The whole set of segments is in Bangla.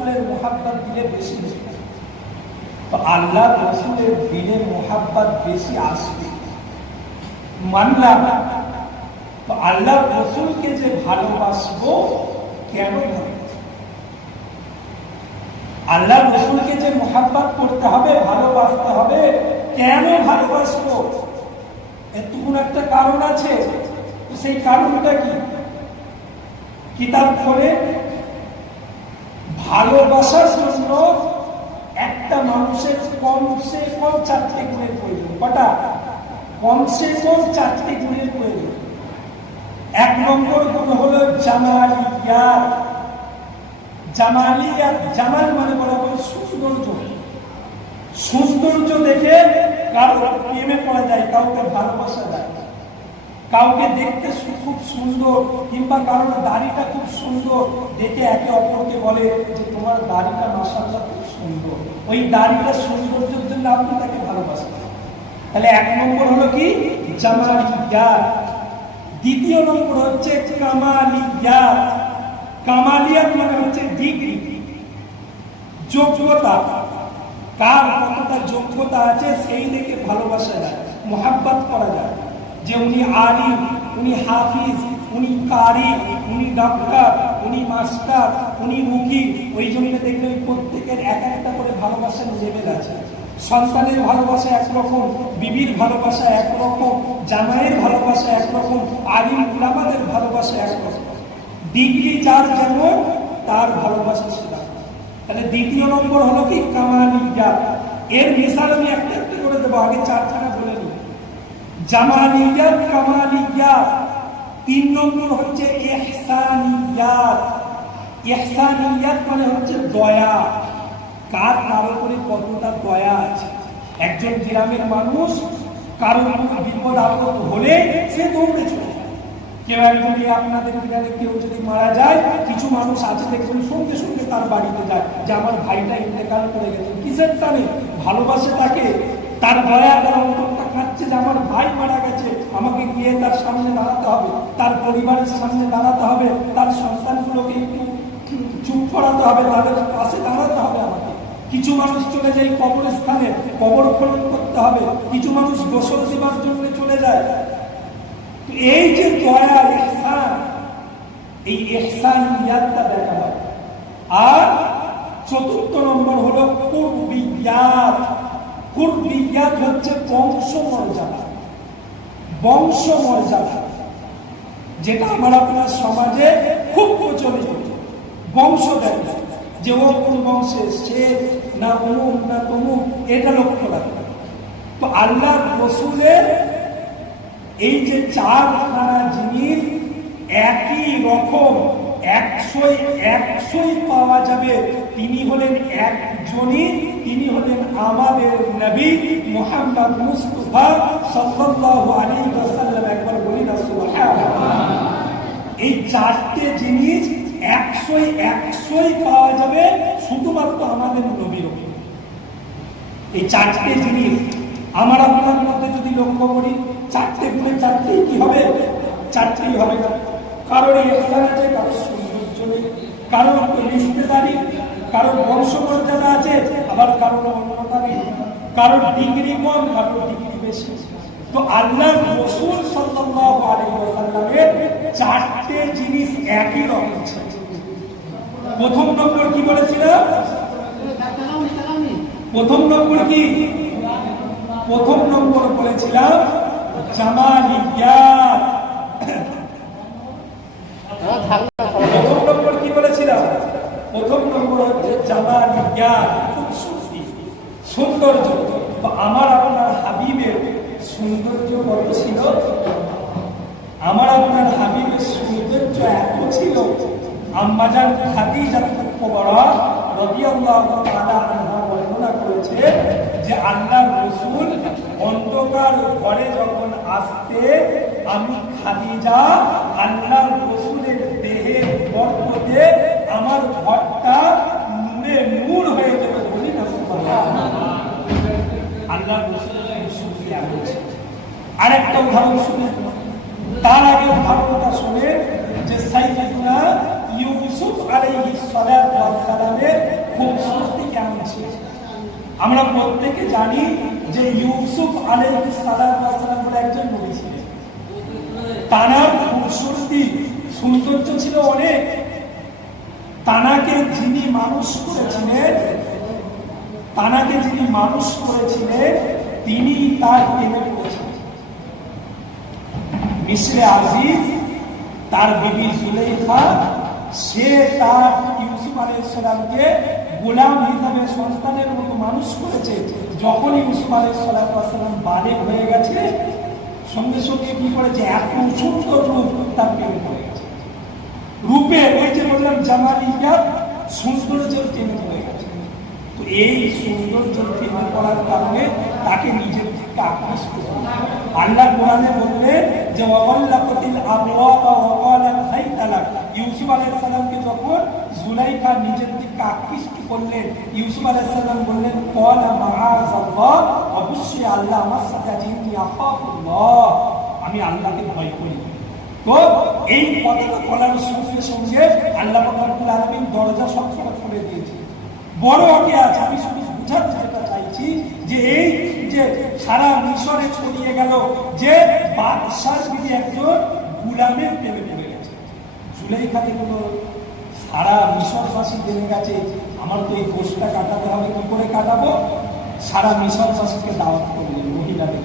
রসুলের মোহাব্বত দিলে বেশি বেশি, তো আল্লাহ রসুলের দিলে মোহাব্বত বেশি আসবে। মানলাম, তো আল্লাহ রসুলকে যে ভালোবাসবো, কেন আল্লাহ রসুলকে যে মোহাব্বত করতে হবে, ভালোবাসতে হবে, কেন ভালোবাসবো? এতক্ষণ একটা কারণ আছে। সেই কারণটা কি? কিতাব খোলে, ভালোবাসার জন্য একটা মানুষের কমসে কম 4টে গুণের প্রয়োজন। কটা? কমসে কম 4টে গুণের প্রয়োজন। 1 নম্বর গুণ হলো জামালিয়াত। জামালিয়াত, জামাল মানে বরাবর সৌন্দর্য। সৌন্দর্য দেখে কারো প্রেমে পড়া যায়, কাউকে ভালোবাসা যায়। কাউকে দেখতে খুব সুন্দর, কিংবা কারোর দাড়িটা খুব সুন্দর, দেখে একে অপরকে বলে যে তোমার দাড়িটা মাশাআল্লাহ খুব সুন্দর। ওই দাড়িটা সৌন্দর্যের জন্য আপনি তাকে ভালোবাসেন। তাহলে 1 নম্বর হলো কি? জামালিয়াত। 2 নম্বর হচ্ছে কামালিয়াত। কামালিয়াত মানে হচ্ছে ডিগ্রি, যোগ্যতা। কার কতটা যোগ্যতা আছে সেই দেখে ভালোবাসা যায়, মোহাব্বত করা যায়। যে উনি আলিম, উনি হাফিজ, উনি কারি, উনি ডাক্তার, উনি মাস্টার, উনি উকিল। ওই জন্য দেখবেন প্রত্যেকের একটা করে ভালোবাসার লেভেল আছে। সন্তানের ভালোবাসা একরকম, বিবির ভালোবাসা একরকম, জামাইয়ের ভালোবাসা একরকম, আলিম উলামাদের ভালোবাসা একরকম। ডিগ্রি যার যেমন, তার ভালোবাসা সেটা। তাহলে 2 নম্বর হলো কি? কামালিয়াত। এর মিসাল আমি একটা একটা করে দেবো, আগে 4খানা বলে নিই। জামালিয়াত, কামালিয়াত। 3 নম্বর হচ্ছে ইহসানিয়াত। ইহসানিয়াত মানে হচ্ছে দয়া। কার উপরে কতটা দয়া আছে। একজন গ্রামের মানুষ কারো বিপদ আপদ হলে সে দৌড়ে চলে যায়। কেউ একজন আপনাদের গ্রামে কেউ যদি মারা যায়, কিছু মানুষ আছে দেখবেন সঙ্গে সঙ্গে তার বাড়িতে যায় যে আমার ভাইটা ইন্তেকাল করে গেছে। কিসের টানে? ভালোবাসে তাকে, তার দয়া, তার অন্তরটা কাঁদছে যে আমার ভাই মারা গেছে, আমাকে গিয়ে তার সামনে দাঁড়াতে হবে, তার পরিবারের সামনে দাঁড়াতে হবে, তার সন্তানগুলোকে একটু চুপ করাতে হবে, তাদের পাশে দাঁড়াতে হবে আমাকে। কিছু মানুষ চলে যায় কবরস্থানে, কবর খনন করতে হবে। কিছু মানুষ গোসল দেবার জন্য চলে যায়। তো এই যে দয়া, ইহসান, এই ইহসানিয়াতটা দেখা হয়। আর 4 নম্বর হলো কুরবিয়াত। কুরবিয়াত হচ্ছে বংশমর্যাদা। বংশমর্যাদা যেটা আমার আপনার সমাজে খুব প্রচলিত। বংশ দেখা, যে ও কোন বংশে, সে না অমুক না তমুক, এটা লক্ষ্য রাখবে। তো আল্লাহ রসুলের এই যে 4খানা জিনিস একই রকম 100ই পাওয়া যাবে। তিনি হলেন একজনই, তিনি হলেন আমাদের নবী মুহাম্মদ মুস্তাফা সাল্লাল্লাহু আলাইহি ওয়াসাল্লাম। একবার বলি না সুবহানাল্লাহ। এই 4টে জিনিস 100ই পাওয়া যাবে শুধুমাত্র আমাদের নবীর উপর। এই 4টে জিনিস আমার আপনার মধ্যে যদি লক্ষ্য করি, 4টে গুণে 4টেই কি হবে? 4টেই হবে না। কারোর ইহসান আছে, কারোর সৌন্দর্য নেই, কারোর রিশতেদারি, কারোর বংশমর্যাদা আছে, আবার কারোর অন্যতা নেই, কারোর ডিগ্রি কম, কারোর ডিগ্রি বেশি। তো আল্লাহ রাসূল সাল্লাল্লাহু আলাইহি ওয়াসাল্লামের 4টে জিনিস একই রকম ছিল। 1 নম্বর কি বলেছিলাম? 1 নম্বর কি? 1 নম্বর বলেছিলাম জামালিয়াত। 1 নম্বর কি বলেছিলাম? 1 নম্বর হচ্ছে জামালিয়াত, খুব সৌন্দর্য। তো আমার আপনার হাবিবের সৌন্দর্য কত ছিল? আমার আপনার হাবিবের সৌন্দর্য এত ছিল, আম্মাজান খাদিজা কুবরা রাদিয়াল্লাহু তাআলা আনহা বর্ণনা করেছে যে আল্লাহর রাসূল অন্ধকার ঘরে যখন আসতে, আমি খাদিজা আল্লাহর রাসূলের দেহের বরকতে আমার ঘরটা নূরে নূর হয়ে যেত। বলি না সুবহানাল্লাহ। আল্লাহর রাসূলের সুফিয়া হয়েছে। আরেকটা উদাহরণ শুনে, তার আগে উদাহরণটা শুনে যে সাইয়্যিদুনা ইউসুফ আলাইহিস সালাতু ওয়াস সালামের খুবসুরতি কেমন ছিল। আমরা প্রত্যেকে জানি যে ইউসুফ আলাইহিস সালাম বলে একজন নবী ছিলেন। তার খুবসুরতি সৌন্দর্য ছিল অনেক। তানাকে যিনি মানুষ করেছিলেন তিনি তার প্রেমে পড়েছিলেন। মিসরে আজিজ তার বিবি জুলাইখা, সে তার ইউসুফ আলাইহিস সালামকে গোলাম হিসাবে সন্তানের মতো মানুষ করেছে। যখন ইউসুফ আলাইহিস সালাম বালেগ হয়ে গেছে, সঙ্গে সঙ্গে কি করেছে, এত সুন্দর রূপ তার প্রেমে পড়ে গেছে। রূপে ওই যে বললাম জামালিয়া, সৌন্দর্যের প্রেমে পড়ে গেছে। তো এই সৌন্দর্যের প্রেমে পড়ার কারণে তাকে নিজের দিকে আকৃষ্ট করে। আল্লাহ কোরআনে বললেন যে ওয়াল্লাকাতিল আবওয়াবা ওয়া ক্বালাত হাইতা লাক। ইউসুফ আলাইহিস সালামকে যখন জুলাইখা নিজের দিকে আকৃষ্ট করলেন, ইউসুফ আলাইহিস সালাম বললেন ক্বালা মাআযাল্লাহ, অবশ্যই আল্লাহ আমার সাথে আছেন, আখাফুল্লাহ, আমি আল্লাহকে ভয় করি। তো এই কথাটা বলার সঙ্গে সঙ্গে আল্লাহ রাব্বুল আলামিন দরজা সবসময় খুলে দিয়েছে। বড় আগে আছে, আমি শুধু বুঝাতে চাইছি যে এই যে সারা মিশরে ছড়িয়ে গেল যে বাদশার বিবি একজন গোলামের প্রেমে পড়ে গেছে। জুলাইখাকে কোনো সারা মিশরবাসী জেনে গেছে, আমার তো এই দোষটা কাটাতে হবে, কি করে কাটাবো? সারা মিশরবাসীকে দাওয়াত করলেন, মহিলাদের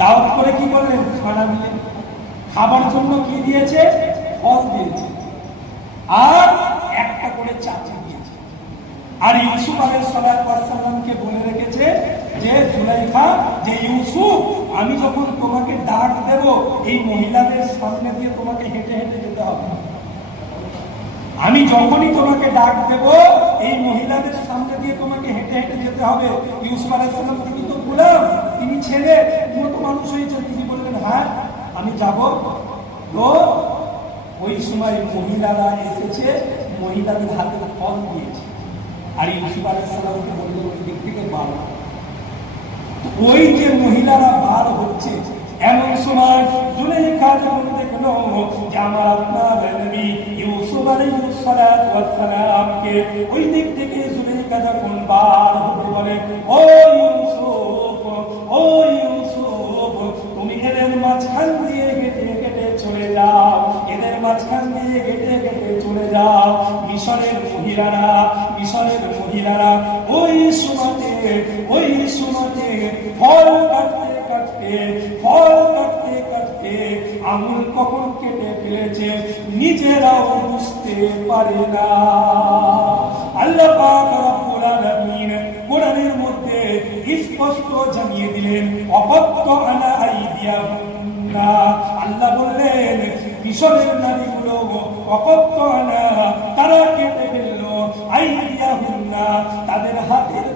দাওয়াত করে কি করলেন, খানা দিলেন। খাবার জন্য কি দিয়েছে? ফল দিয়েছে, আর একটা করে চাচি দিয়েছে। আর ইউসুফ আলাইহিস সালামকে বলে রেখেছে যে জুলাইখা, যে ইউসুফ, আমি যখন তোমাকে ডাক দেব এই মহিলাদের সামনে দিয়ে তোমাকে হেঁটে হেঁটে যেতে হবে। আমি যখনই তোমাকে ডাক দেব এই মহিলাদের সামনে দিয়ে তোমাকে হেঁটে হেঁটে যেতে হবে। ইউসুফ আলাইহিস সালাম তিনি তো গোলাম, তিনি ছেলে, মতো মানুষ হয়েছেন, তিনি বললেন হ্যাঁ আমি যাব। তো ওই সময় মহিলারা এসেছে, মহিলাদের হাতে ফল দিয়েছে, আর ইউসুফ আলাইহিস সালামকে বললেন ওই দিক থেকে বার। ওই যে মহিলারা বার হচ্ছে, এমন সময় জুলাইখা বলতে গেল যে আমার আপনার নবী ইউসুফ আলাইহিস সালামকে ওই দিক থেকে জুলাইখা যখন বার হতে বলে, ও ইউসুফ, ও ইউসুফ, তুমি এদের মাঝখান দিয়ে হেঁটে হেঁটে চলে যাও, এদের মাঝখান দিয়ে হেঁটে হেঁটে চলে যাও। মিশরের মহিলারা ওই সময়তে ফল কাটতে কাটতে আঙুল কখন কেটে ফেলেছে নিজেরাও বুঝতে পারে না। আল্লাহ পাক রব্বুল আলামিন কোরআনের মধ্যে স্পষ্ট জানিয়ে দিলেন অকত্তআনা আইদিয়াহুন্না। আল্লাহ বললেন মিশরের নারীগুলো অকত্তআনা, তারা কেটে ফেলল আইদিয়াহুন্না, তাদের হাতের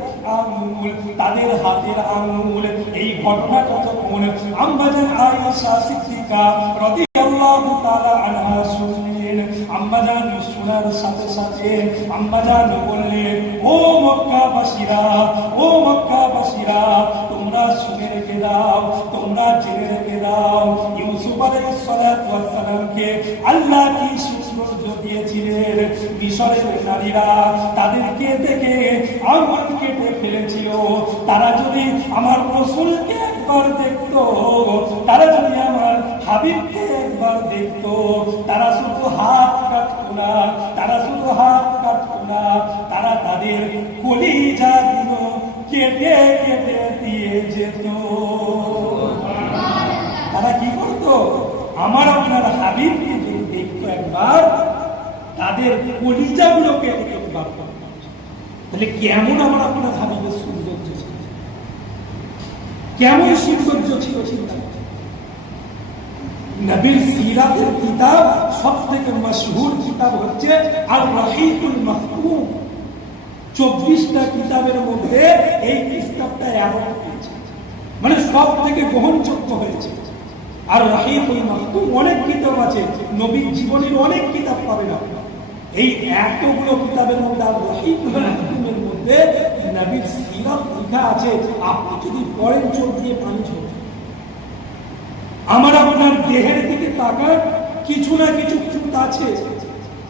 আঙুল। এই ঘটনাটা যখন আম্মাজান আয়েশা সিদ্দিকা রাদিয়াল্লাহু তাআলা আনহা শুনলেন, আম্মাজান শোনার সাথে সাথে আম্মাজান বললেন, ও মক্কাবাসীরা, তোমরা শুনে রেখে দাও, তোমরা জেনে রেখে দাও, ইউসুফ আলাইহিস সালামকে আল্লাহ কি সৌন্দর্য দিয়েছিলেন। মিশরের নারীরা তাদেরকে দেখে আঙুল কেটে ফেলেছিল। তারা যদি আমার রাসূলকে একবার দেখতো, তারা যদি আমার হাবিবকে একবার দেখতো, তারা শুধু হাত কাটতো না, তারা তাদের কলিজাগুলো কেটে কেটে দিয়ে যেত। তারা কি করতো? আমার আপনার হাবিবকে যদি দেখতো একবার, তাদের কলিজাগুলো কেটে কেটে বার করত। তাহলে কেমন আমার আপনার হাবিবের সৌন্দর্য ছিল, কেমন সৌন্দর্য ছিল চিন্তা। নবীর সিরাতের কিতাব সবথেকে মশহুর কিতাব হচ্ছে আর রহিকুল মাখতুম। 24টা কিতাবের মধ্যে এই কিতাবটা অ্যাওয়ার্ড পেয়েছে, মানে সব থেকে গ্রহণযোগ্য হয়েছে। আর রহিকুল মাখতুম অনেক কিতাব আছে, নবীর জীবনের অনেক কিতাব পাবেন আপনারা। এই এতগুলো কিতাবের মধ্যে আর রহিকুল মাখতুমের মধ্যে নবীর সিরাত লেখা আছে। আপনি যদি পড়েন চোখ দিয়ে পানি ঝরবে। আমার আপনার দেহের দিকে তাকান, কিছু না কিছু খুঁত আছে।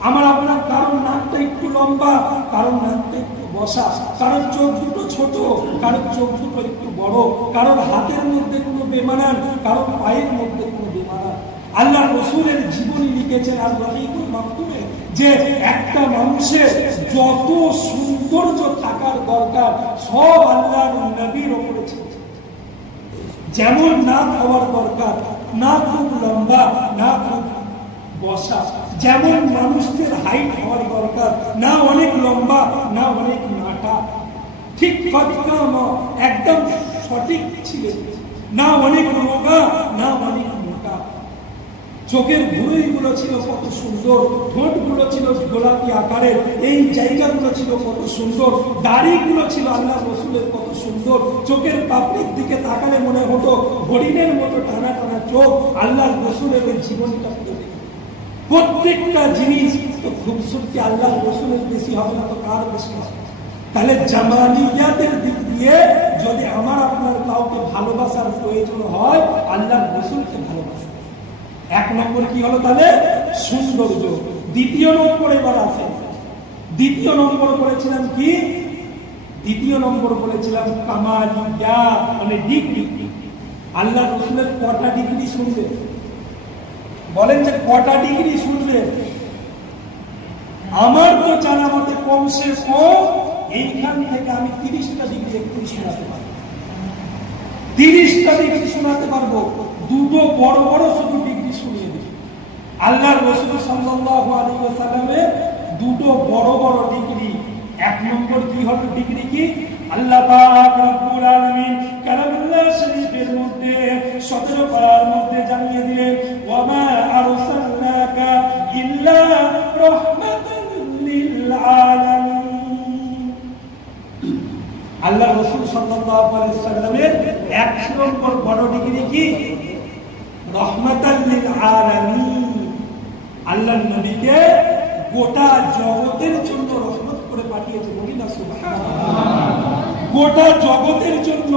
আমার আপনার কারোর নাকটা একটু লম্বা, কারোর নাকটা একটু বসা, কারোর চোখ দুটো ছোট, কারোর চোখ দুটো একটু বড়, কারোর হাতের মধ্যে কোনো বেমানান, কারোর পায়ের মধ্যে কোনো বেমানান। আল্লাহ রসুলের জীবনী লিখেছেন আর রহিমুল মাকতুমে যে একটা মানুষের যত সৌন্দর্য থাকার দরকার সব আল্লাহর নবীর ওপরে ছিল। যেমন নাক হওয়ার দরকার, না খুব লম্বা না খুব বসা, যেমন মানুষদের হাইট হওয়ার দরকার, না অনেক লম্বা না অনেক নাটা, ঠিক একদম সঠিক ছিলেন, না অনেক রোগা না অনেক মোটা। চোখের ভুঁড়িগুলো ছিল কত সুন্দর, ঠোঁটগুলো ছিল গোলাপি আকারের, এই জায়গাগুলো ছিল কত সুন্দর, দাড়িগুলো ছিল আল্লাহ রসুলের কত সুন্দর, চোখের পাপড়ির দিকে তাকালে মনে হতো হরিণের মতো টানা টানা চোখ। আল্লাহ রসুলের ওই জীবনটা প্রত্যেকটা জিনিস তো খুবসুরতি আল্লাহ রসুলের বেশি হবে না তো কার বেশি হবে? তাহলে জামালিয়াতের দিক দিয়ে যদি আমার আপনার কাউকে ভালোবাসার প্রয়োজন হয় আল্লাহ রসুলকে ভালোবাসা। এক নম্বর কি হলো তাহলে? সৌন্দর্য। দ্বিতীয় নম্বর এবার আছে, দ্বিতীয় নম্বর বলেছিলাম কি? দ্বিতীয় নম্বর বলেছিলাম কামালিয়া, মানে ডিগ্রি। আল্লাহ রসুলের কটা ডিগ্রি শুনবে? বলেন যে কটা ডিগ্রি শুনবে? আমার তো জানা মতে কমসে কম এইখান থেকে আমি 30টা ডিগ্রি একটু শোনাতে পারবো, 30টা ডিগ্রি শোনাতে পারবো। দুটো বড় বড় শুধু ডিগ্রি শুনিয়ে দিই। আল্লাহ রসুল সাল্লাল্লাহু আলাইহি ওয়াসাল্লামের দুটো বড় বড় ডিগ্রি। এক নম্বর কি হলো ডিগ্রি? কি আল্লাহ পাক রব্বুল আলামিন কালামুল্লাহ শরীফের মধ্যে 17 পারার মধ্যে জানিয়ে দিলেন, ওয়া মা আরসালনাকা ইল্লা রাহমাতাল লিল আলামিন। আল্লাহ রাসূল সাল্লাল্লাহু আলাইহি ওয়াসাল্লামের 1 নম্বর বড় ডিগ্রি কি? রাহমাতাল লিল আলামিন। আল্লাহ নবীকে গোটা জগতের জন্য রহমত করে পাঠিয়েছে, বলি না সুবহানাল্লাহ। গোটা জগতের জন্য।